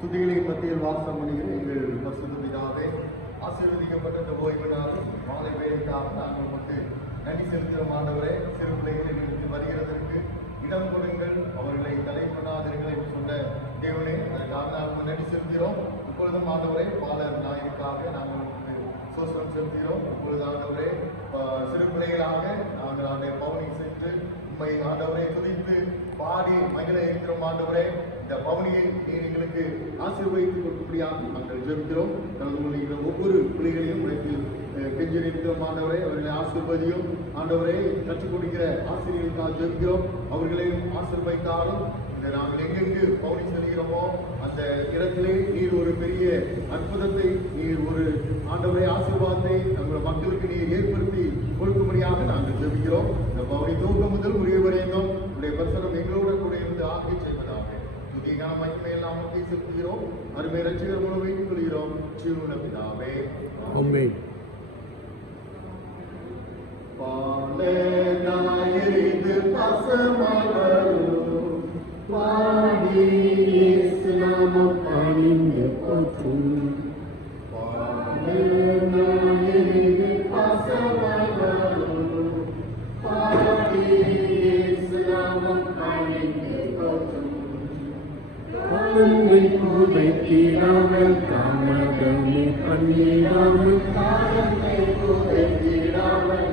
துதிகளின் மத்தியில் வாசம் பண்ணுகிற எங்கள் பரிசுத்த பிதாவே, ஆசீர்வதிக்கப்பட்ட இந்த ஓய்வு நாள் மாலை வேலைக்காக நாங்கள் உமக்கு நன்றி செலுத்துகிறோம். ஆண்டவரே, சிறு பிள்ளைகள் எங்களுக்கு வருகிறதற்கு இடம் கொடுங்கள், அவர்களை தலைப்படாதீர்கள் என்று சொன்ன தேவனே, அதற்காக நாங்கள் நன்றி செலுத்துகிறோம். இப்பொழுதும் ஆண்டவரே, பாலர் நாயருக்காக நாங்கள் சோசனம் செலுத்துகிறோம். இப்பொழுது ஆண்டவரே, சிறு பிள்ளைகளாக நாங்கள் ஆண்டை பவுனி சென்று உண்மை ஆண்டவரை துதித்து பாடி மகிழ இருக்கிறோம். ஆண்டவரே, இந்த பவனியை நீர் எங்களுக்கு ஆசீர்வதித்து கொடுக்கும்படியாக நாங்கள் ஜெபிக்கிறோம். நாங்கள் ஒவ்வொரு பிள்ளைகளையும் உழைத்து கெஞ்சி நிற்கிறோம். ஆண்டவரே, அவர்களை ஆசீர்வதியும். ஆண்டவரே, கற்றுக் கொடுக்கிற ஆசிரியர்களுக்காக ஜெபிக்கிறோம். அவர்களையும் ஆசீர்வதித்தாலும் இந்த நாங்கள் எங்கெங்கு பவுனி செல்கிறோமோ அந்த இடத்திலே நீர் ஒரு பெரிய அற்புதத்தை, நீர் ஒரு ஆண்டவரை ஆசீர்வாதத்தை நம்முடைய மக்களுக்கு நீர் ஏற்படுத்தி கொடுக்கும்படியாக நாங்கள் ஜெபிக்கிறோம். இந்த பவனி துவக்கம் முதல் உரிய வரையும் உடைய பிரசனம் எங்களோட கூட இருந்து ஆக்கி செய்வதாக துதிகான மகிமை எல்லாம் செலுத்துகிறோம். அருமை ரட்சிகர் மூலம் வைத்துக் கொள்கிறோம். ஜீவன பிதாவே, ஆமென். பாலனாயிருந்து பசமாகரும் பாடி இயேசு நாமம் பணிந்து போற்றும். பாலனாயிருந்து பசமாகரும் பாடி இயேசு நாமம் பணிந்து போற்றும். காலங்கள் புதைத்திடாமல் தாமதமே பண்ணிடாமல், காலங்கள் புதைத்திடாமல்